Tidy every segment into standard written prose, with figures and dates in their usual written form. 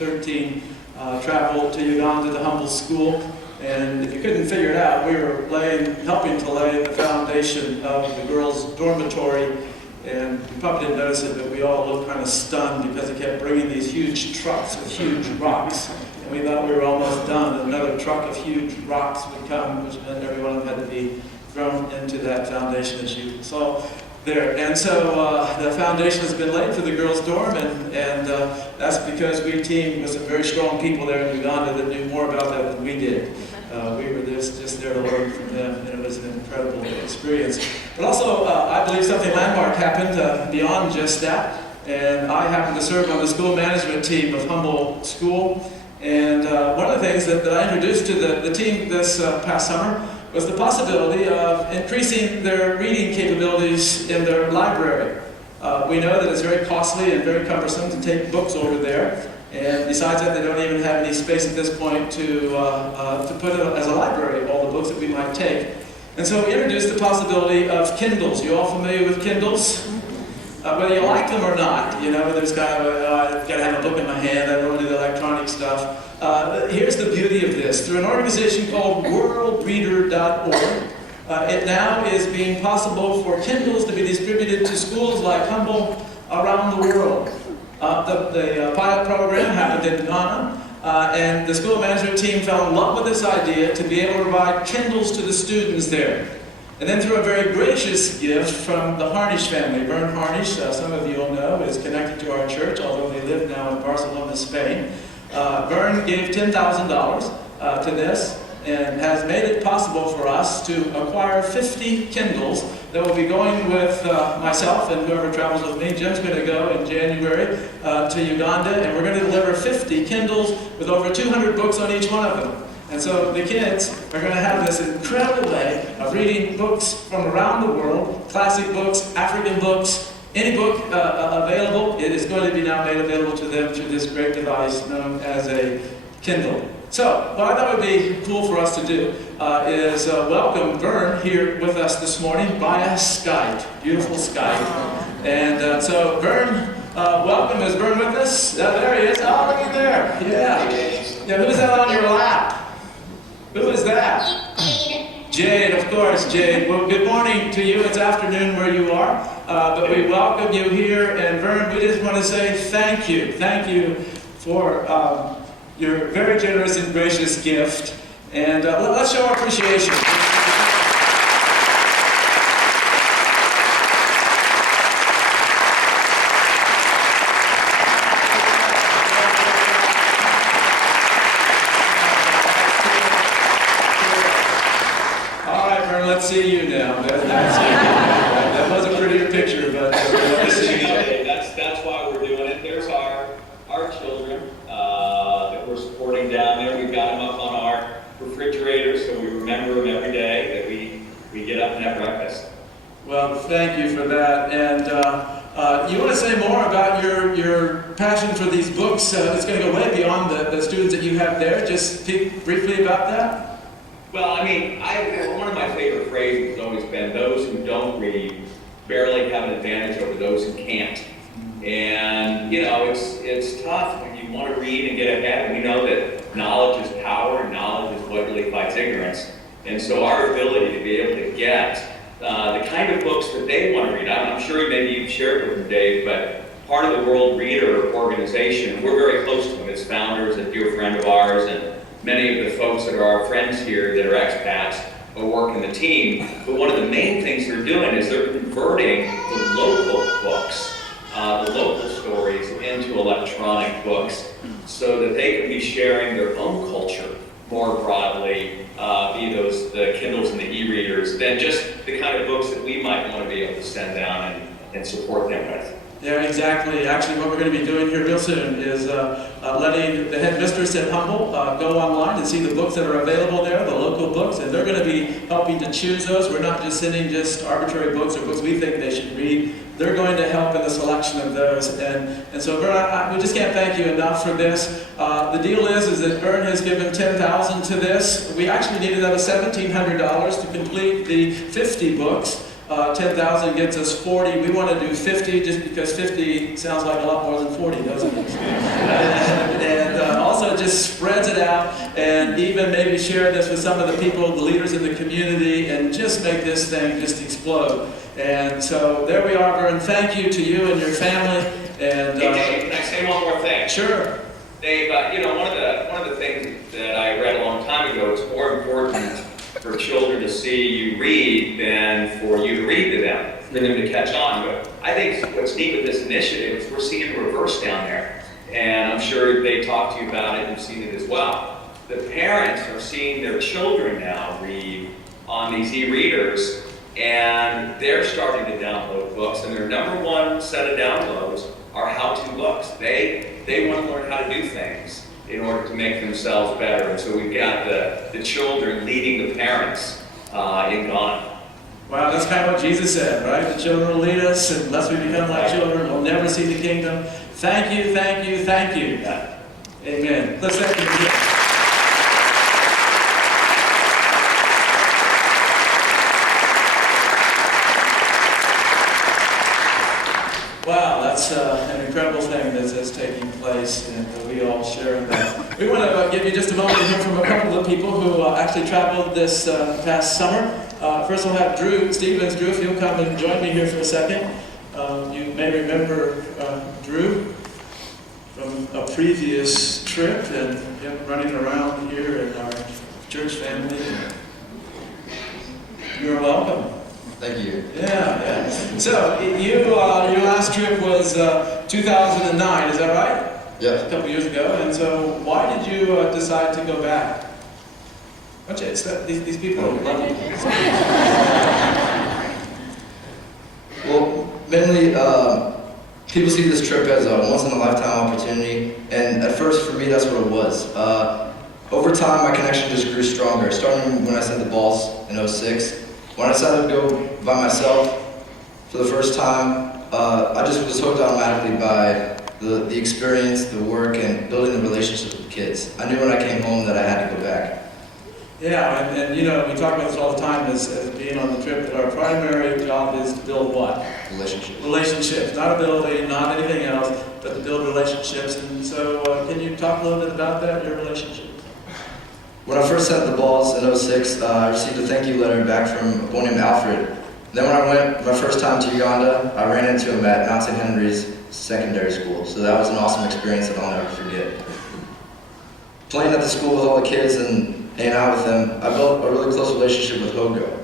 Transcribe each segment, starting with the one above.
13 traveled to Uganda to Humble School. And if you couldn't figure it out, we were helping to lay the foundation of the girls' dormitory. And you probably didn't notice it, but we all looked kind of stunned because they kept bringing these huge trucks with huge rocks. And we thought we were almost done. Another truck of huge rocks would come, which meant every one of them had to be thrown into that foundation as you saw there. And so the foundation has been laid for the girls' dorm, and that's because we teamed with some very strong people there in Uganda that knew more about that than we did. We were just there to learn from them, and it was an incredible experience. But also, I believe something landmark happened beyond just that, and I happen to serve on the school management team of Humble School. And one of the things that I introduced to the team this past summer was the possibility of increasing their reading capabilities in their library. We know that it's very costly and very cumbersome to take books over there. And besides that, they don't even have any space at this point to put as a library all the books that we might take. And so we introduced the possibility of Kindles. You all familiar with Kindles? Whether you like them or not, you know, there's kind of I've got to have a book in my hand, I don't want to do the electronic stuff. Here's the beauty of this. Through an organization called worldreader.org, it now is being possible for Kindles to be distributed to schools like Humble around the world. The pilot program happened in Ghana, and the school management team fell in love with this idea to be able to provide Kindles to the students there. And then through a very gracious gift from the Harnish family. Vern Harnish, some of you will know, is connected to our church, although they live now in Barcelona, Spain. Vern gave $10,000 to this, and has made it possible for us to acquire 50 Kindles that will be going with myself and whoever travels with me. Jim's going to go in January to Uganda, and we're going to deliver 50 Kindles with over 200 books on each one of them. And so the kids are going to have this incredible way of reading books from around the world, classic books, African books, any book available. It is going to be now made available to them through this great device known as a Kindle. So, what I thought would be cool for us to do is welcome Vern here with us this morning via Skype. Beautiful Skype. And so, Vern, welcome. Is Vern with us? There he is. Oh, look at there. Yeah. Who's that on your lap? Who is that? Jade, of course, Jade. Well, good morning to you. It's afternoon where you are. But we welcome you here. And Vern, we just want to say thank you. Thank you for your very generous and gracious gift. And let's show our appreciation. Let's see you now. That was a prettier picture, but let's see you. That's why we're doing it. There's our children that we're supporting down there. We've got them up on our refrigerator, so we remember them every day that we get up and have breakfast. Well, thank you for that. And you want to say more about your passion for these books? It's going to go way beyond the students that you have there. Just speak briefly about that. Well, I mean, one of my favorite phrases has always been, those who don't read barely have an advantage over those who can't. And, you know, it's tough when you want to read and get ahead. We know that knowledge is power, and knowledge is what really fights ignorance. And so our ability to be able to get the kind of books that they want to read, I'm sure maybe you've shared with them, Dave, but part of the World Reader organization, we're very close to them. Its founders, a dear friend of ours, and many of the folks that are our friends here that are expats or work in the team. But one of the main things they're doing is they're converting the local books, the local stories into electronic books so that they can be sharing their own culture more broadly, be those the Kindles and the e-readers, than just the kind of books that we might want to be able to send down and support them with. Yeah, exactly. Actually, what we're going to be doing here real soon is letting the headmistress at Humble go online and see the books that are available there, the local books, and they're going to be helping to choose those. We're not just sending just arbitrary books or books we think they should read. They're going to help in the selection of those. And so, Vern, we just can't thank you enough for this. The deal is that Vern has given $10,000 to this. We actually needed about $1,700 to complete the 50 books. 10,000 gets us 40. We want to do 50 just because 50 sounds like a lot more than 40, doesn't it? And and even maybe share this with some of the people, the leaders in the community, and just make this thing just explode. And so there we are, Vern. Thank you to you and your family. And Hey, Dave, can I say one more thing? Sure. Dave, one of the things that I read a long time ago, it's more important for children to see you read than for you to read to them, for them to catch on. But I think what's neat with this initiative is we're seeing a reverse down there. And I'm sure they talked to you about it, you've seen it as well. The parents are seeing their children now read on these e-readers, and they're starting to download books, and their number one set of downloads are how-to books. They want to learn how to do things in order to make themselves better. And so we've got the children leading the parents in Ghana. Wow, that's kind of what Jesus said, right? The children will lead us, and unless we become like children, we'll never see the kingdom. Thank you, thank you, thank you. Yeah. Amen. Let's thank you. Wow, that's an incredible thing that's taking place, and we all share in that. We want to give you just a moment to hear from a couple of people who actually traveled this past summer. First we'll have Drew Stevens. Drew, if you'll come and join me here for a second. You may remember Drew from a previous trip and him running around here in our church family. You're welcome. Thank you. Yeah. So, your last trip was 2009, is that right? Yeah. A couple years ago. And so, why did you decide to go back? These people are lovely. Well, mainly, people see this trip as a once-in-a-lifetime opportunity, and at first, for me, that's what it was. Over time, my connection just grew stronger, starting when I sent the balls in '06. When I decided to go by myself for the first time, I just was hooked automatically by the experience, the work, and building the relationships with kids. I knew when I came home that I had to go back. Yeah, and you know, we talk about this all the time as being on the trip, that our primary job is to build what? Relationships. Relationships, not ability, not anything else, but to build relationships. And so, can you talk a little bit about that, your relationship? When I first sent the balls in '06, I received a thank you letter back from a boy named Alfred. Then when I went my first time to Uganda, I ran into him at Mount St. Henry's secondary school. So that was an awesome experience that I'll never forget. Playing at the school with all the kids and hanging out with them, I built a really close relationship with Hogo.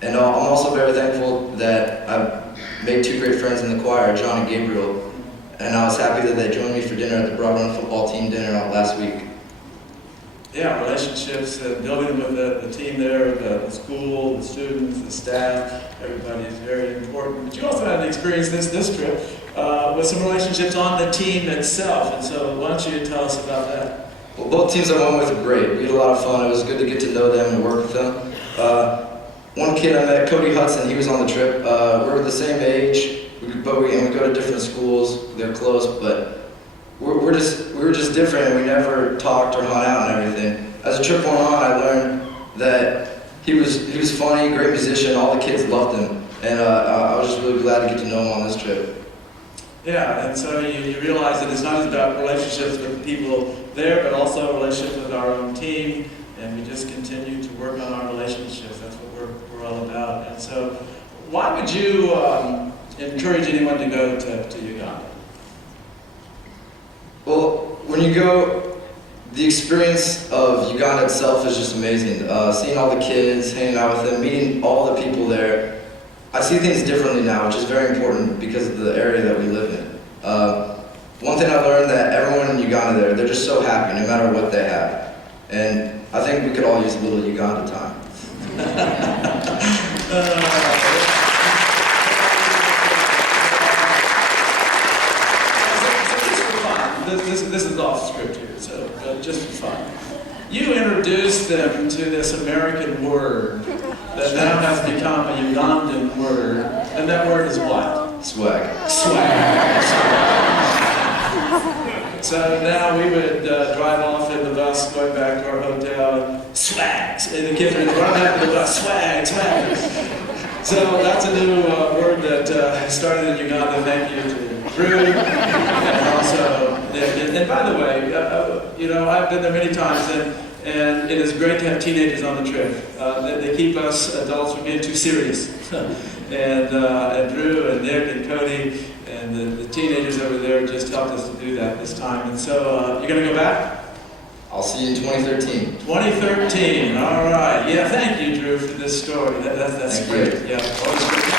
And I'm also very thankful that I've made two great friends in the choir, John and Gabriel. And I was happy that they joined me for dinner at the Broadrun football team dinner last week. Yeah, relationships, building with the team there, the school, the students, the staff, everybody is very important. But you also had to experience this trip with some relationships on the team itself, and so why don't you tell us about that? Well, both teams I went with were great. We had a lot of fun. It was good to get to know them and work with them. One kid I met, Cody Hudson, he was on the trip. We're the same age, but we go to different schools. They're close, but we were just different, and we never talked or hung out and everything. As the trip went on, I learned that he was funny, great musician. All the kids loved him, and I was just really glad to get to know him on this trip. Yeah, and so you realize that it's not just about relationships with the people there, but also relationships with our own team, and we just continue to work on our relationships. That's what we're all about. And so, why would you encourage anyone to go to Uganda? Well, when you go, the experience of Uganda itself is just amazing. Seeing all the kids, hanging out with them, meeting all the people there. I see things differently now, which is very important because of the area that we live in. One thing I learned that everyone in Uganda they're just so happy no matter what they have. And I think we could all use a little Uganda time. This is off script here, so just for fun. You introduced them to this American word that now has become a Ugandan word, and that word is what? Swag. Swag. So now we would drive off in the bus going back to our hotel, swag, and the kids would run after the bus, swag, swag. So that's a new word that started in Uganda. Thank you to Drew, and also, and by the way, you know, I've been there many times, and it is great to have teenagers on the trip. They keep us adults from being too serious. and Drew and Nick and Cody and the teenagers over there just helped us to do that this time. And so, you're going to go back? I'll see you in 2013. 2013, all right. Yeah, thank you, Drew, for this story. That's Thank great. you. Yeah, always great.